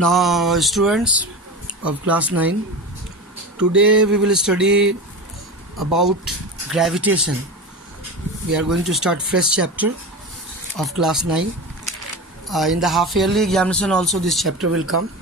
Now, students of class 9, today we will study about gravitation. We are going to start fresh chapter of class 9. In the half yearly examination also this chapter will come.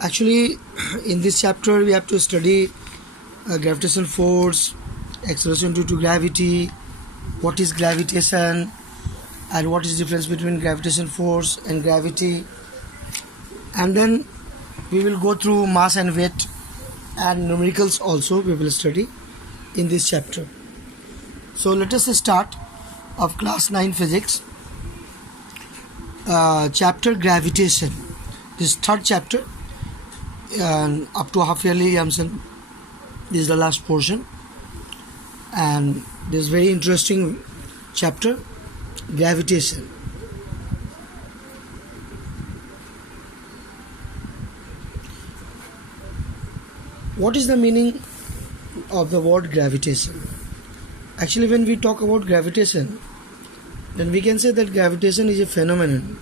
Actually, in this chapter we have to study gravitational force, acceleration due to gravity, what is gravitation, and what is the difference between gravitational force and gravity. And then we will go through mass and weight and numericals also we will study in this chapter. So let us start of class 9 physics, chapter gravitation. This third chapter, and up to half yearly examination, this is the last portion, and this very interesting chapter, gravitation. What is the meaning of the word gravitation? Actually, when we talk about gravitation, then we can say that gravitation is a phenomenon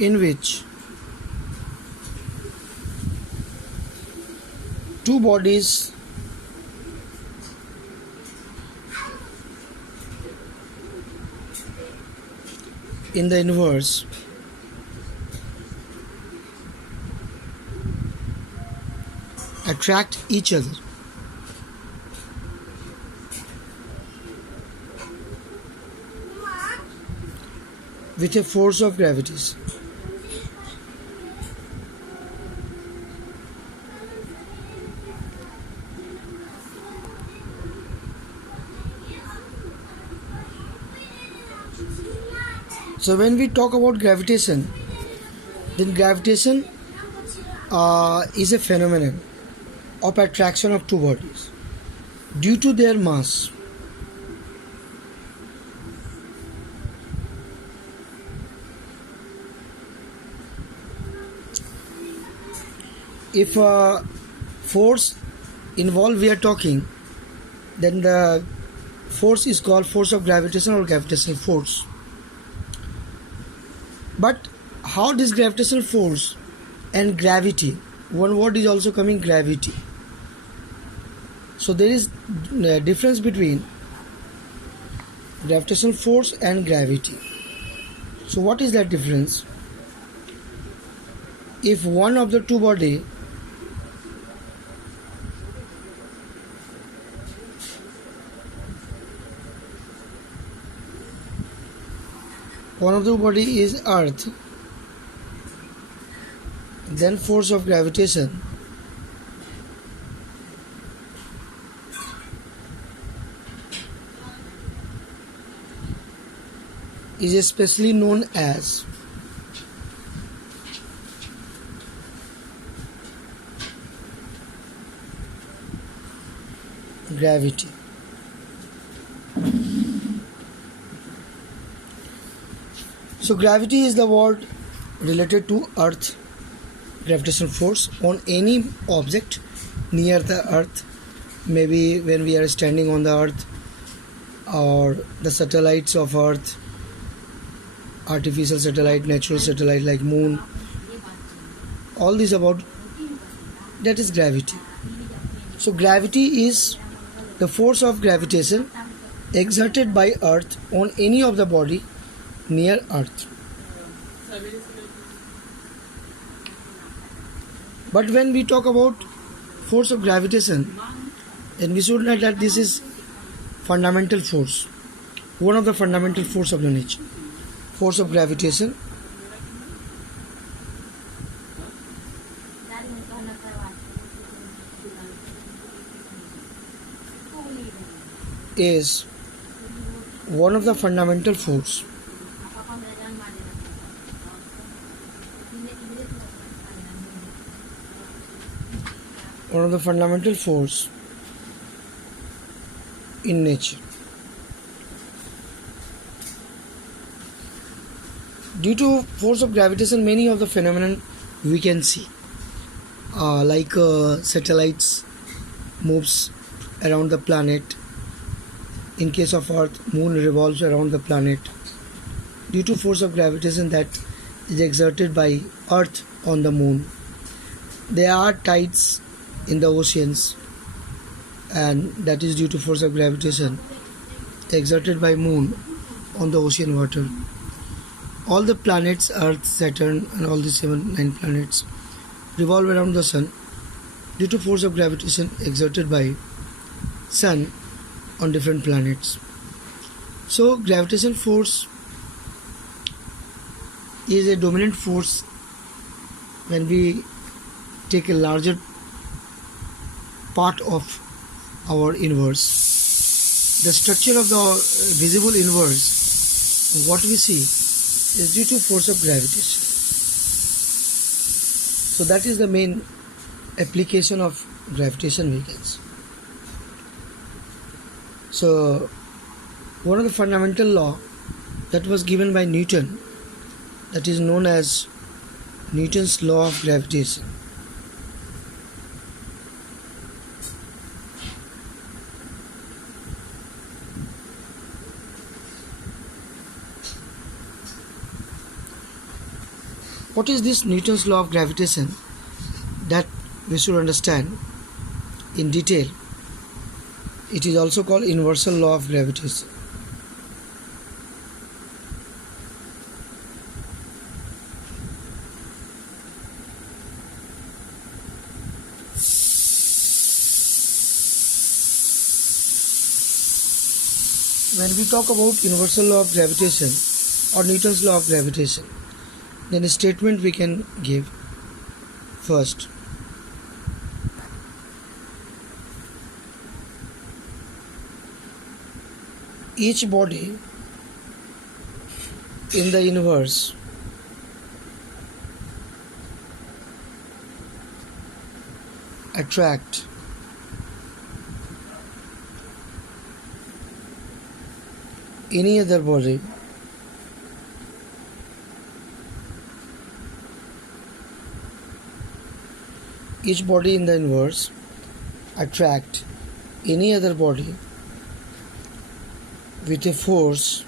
in which two bodies in the universe attract each other with a force of gravitation. So when we talk about gravitation, then gravitation is a phenomenon of attraction of two bodies due to their mass. If force involved we are talking, then the force is called force of gravitation or gravitational force. But how this gravitational force and gravity, one word is also coming, gravity. So there is a difference between gravitational force and gravity. So what is that difference? If one of the two body is earth, then force of gravitation is especially known as gravity. So gravity is the word related to earth, gravitational force on any object near the earth, maybe when we are standing on the earth, or the satellites of earth, artificial satellite, natural satellite like moon, all this about, that is gravity. So gravity is the force of gravitation exerted by earth on any of the body near earth. But when we talk about force of gravitation, then we should know that this is fundamental force, one of the fundamental force of the nature. Force of gravitation is one of the fundamental force in nature. Due to force of gravitation, many of the phenomena we can see, like satellites moves around the planet. In case of Earth, moon revolves around the planet due to force of gravitation that is exerted by Earth on the moon. There are tides in the oceans, and that is due to force of gravitation exerted by moon on the ocean water. All the planets, Earth, Saturn, and all the 9 planets revolve around the sun due to force of gravitation exerted by sun on different planets. So gravitation force is a dominant force when we take a larger part of our universe. The structure of the visible universe, what we see, is due to force of gravitation. So that is the main application of gravitation, we can say. So one of the fundamental law that was given by Newton, that is known as Newton's law of gravitation. What is this Newton's law of gravitation? That we should understand in detail. It is also called universal law of gravitation. When we talk about universal law of gravitation or Newton's law of gravitation, then a statement we can give first. Each body in the universe attract any other body each body in the universe attract any other body with a force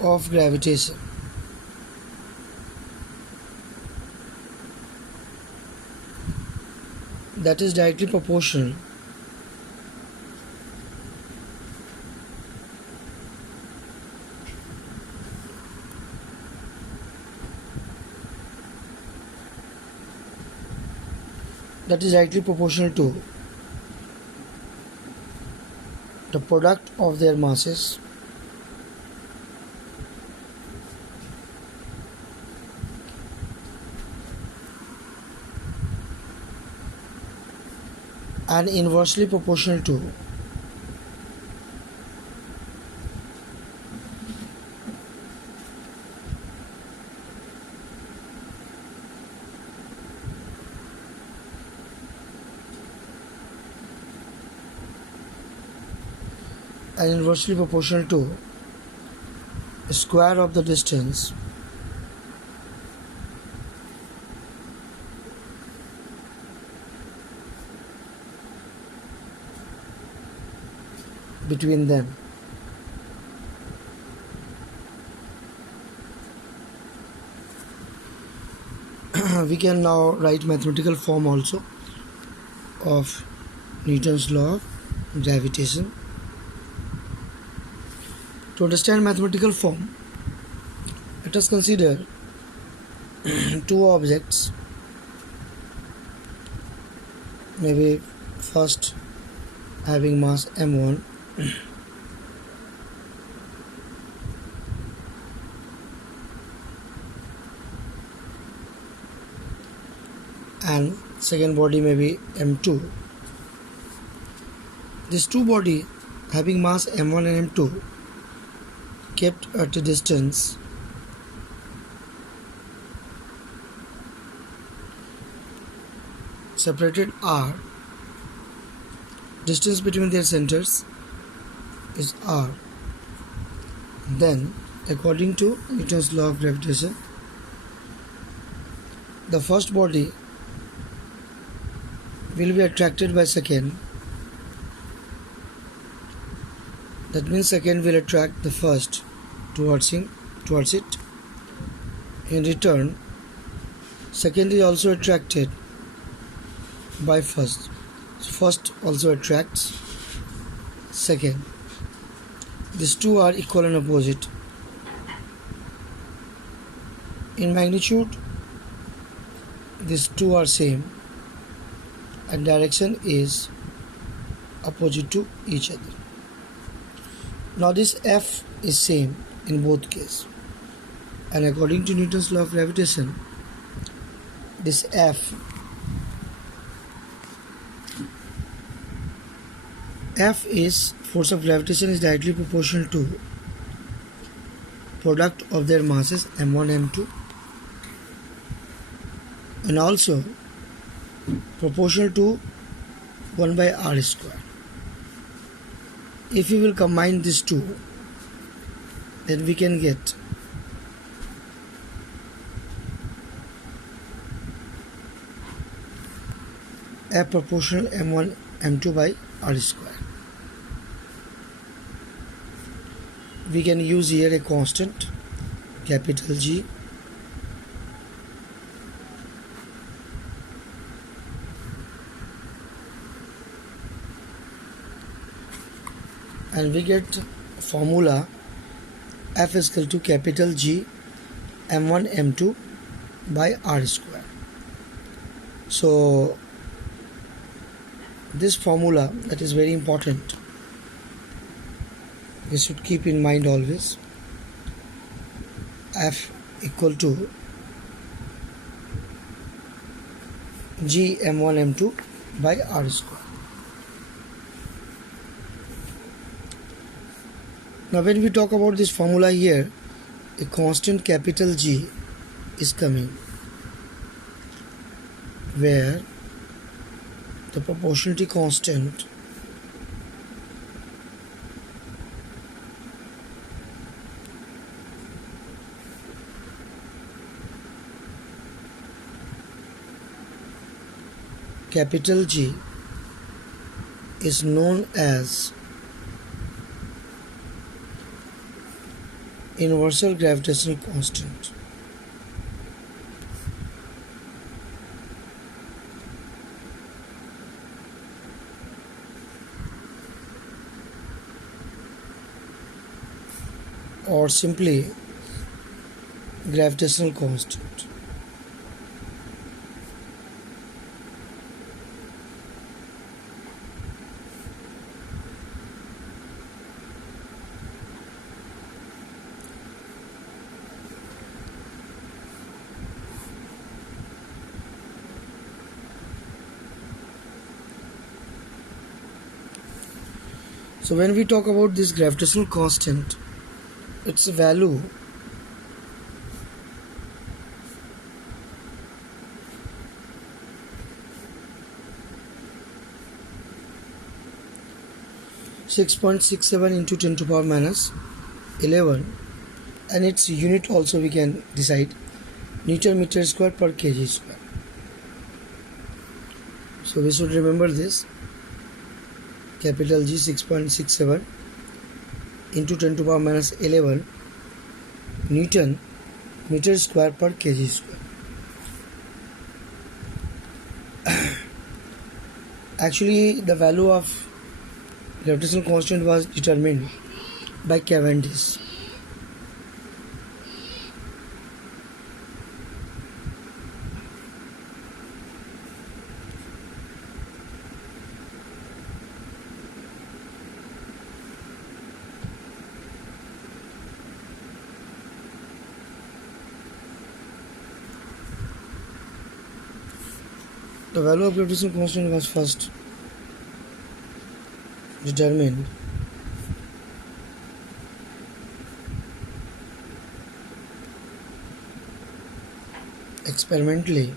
of gravitation. That is directly proportional to the product of their masses and inversely proportional to the square of the distance between them. We can now write mathematical form also of Newton's law of gravitation. To understand mathematical form, let us consider two objects. Maybe first having mass m1 and second body may be m2. These two body having mass m1 and m2 kept at a distance separated r. Distance between their centers is r. Then, according to Newton's law of gravitation, the first body will be attracted by second. That means second will attract the first towards it. In return, second is also attracted by first. So first also attracts second. These two are equal and opposite. In magnitude, these two are same, and direction is opposite to each other. Now this F is same in both cases, and according to Newton's law of gravitation, this F is force of gravitation is directly proportional to product of their masses m1 m2, and also proportional to 1 by r square. If we will combine these two, then we can get F proportional m1 m2 by r square. We can use here a constant capital G, and we get formula F is equal to capital G m1 m2 by r square. So this formula, that is very important, we should keep in mind always. F equal to G m1 m2 by r square. Now when we talk about this formula here, a constant capital G is coming, where the proportionality constant capital G is known as universal gravitational constant. Or simply gravitational constant. So when we talk about this gravitational constant, its value (6.67 into 10 to the power minus 11), and its unit also we can decide, Newton meter square per kg square. So we should remember this, capital G 6.67 into 10 to the power minus 11 Newton meter square per kg square. Actually, the value of gravitational constant was determined by Cavendish. The value of gravitational constant was first determined experimentally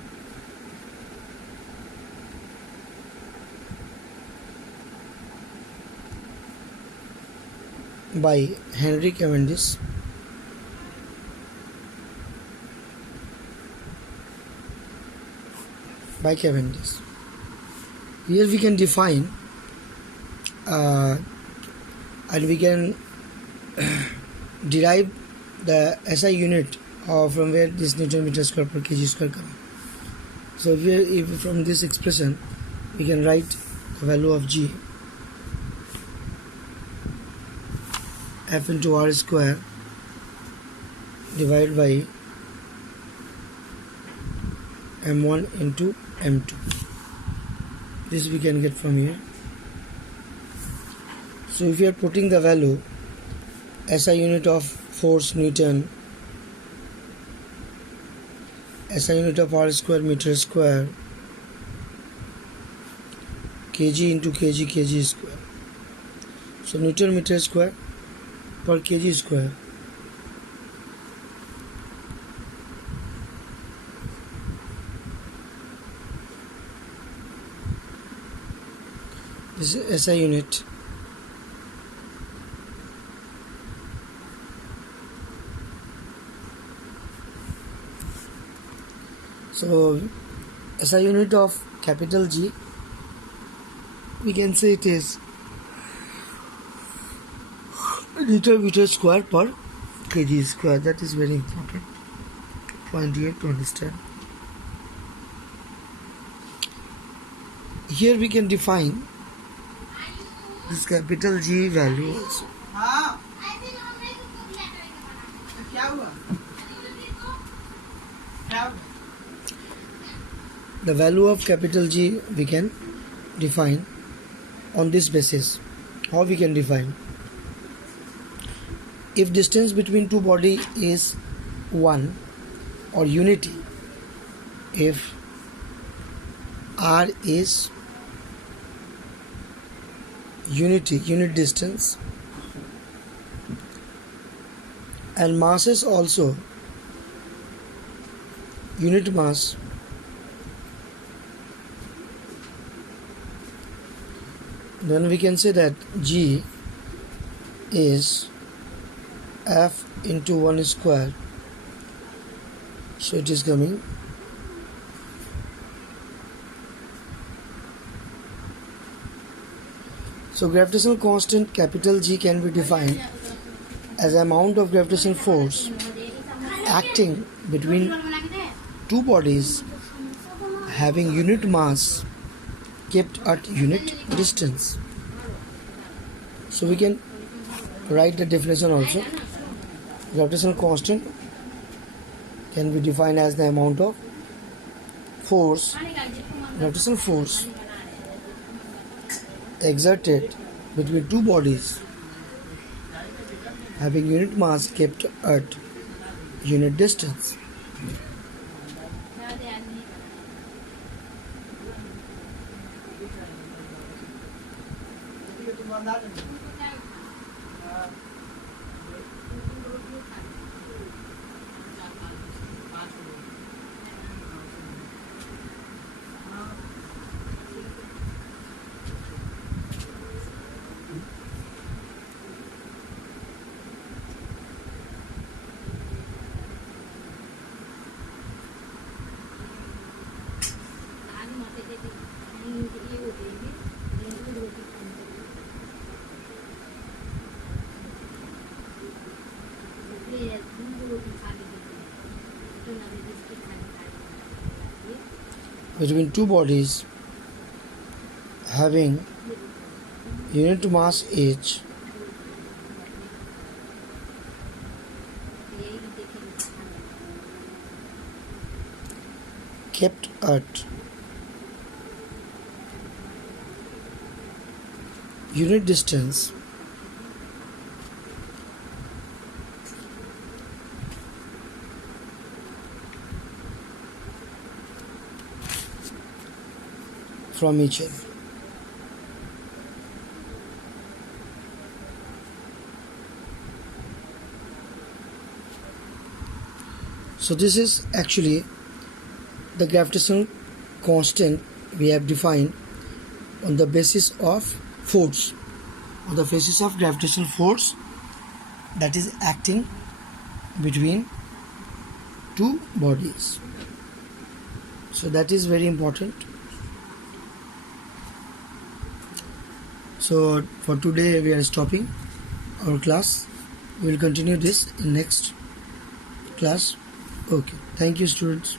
by Henry Cavendish. Here we can define and we can derive the SI unit from where this Newton meter square per kg square comes. So if from this expression we can write the value of G F into R square divided by M1 into M2. This we can get from here. So if we are putting the value SI unit of force Newton, SI unit of R square meter square, kg into kg square. So Newton meter square per kg square. This is SI unit. So SI unit of capital G, we can say it is Newton meter square per kg square. That is very important point here to understand. Here we can define this capital G value also. The value of capital G we can define on this basis. How we can define? If distance between two bodies is 1 or unity, if R is unit distance, and mass is also unit mass, then we can say that G is F into 1 square. So it is coming so gravitational constant capital G can be defined as the amount of gravitational force acting between two bodies having unit mass kept at unit distance. So we can write the definition also. Gravitational constant can be defined as the amount of force, gravitational force exerted between two bodies having unit mass kept at unit distance. Between two bodies having unit mass each kept at unit distance, from each other. So this is actually the gravitational constant we have defined on the basis of force, on the basis of gravitational force that is acting between two bodies. So that is very important. So for today we are stopping our class. We will continue this in next class. Okay, thank you students.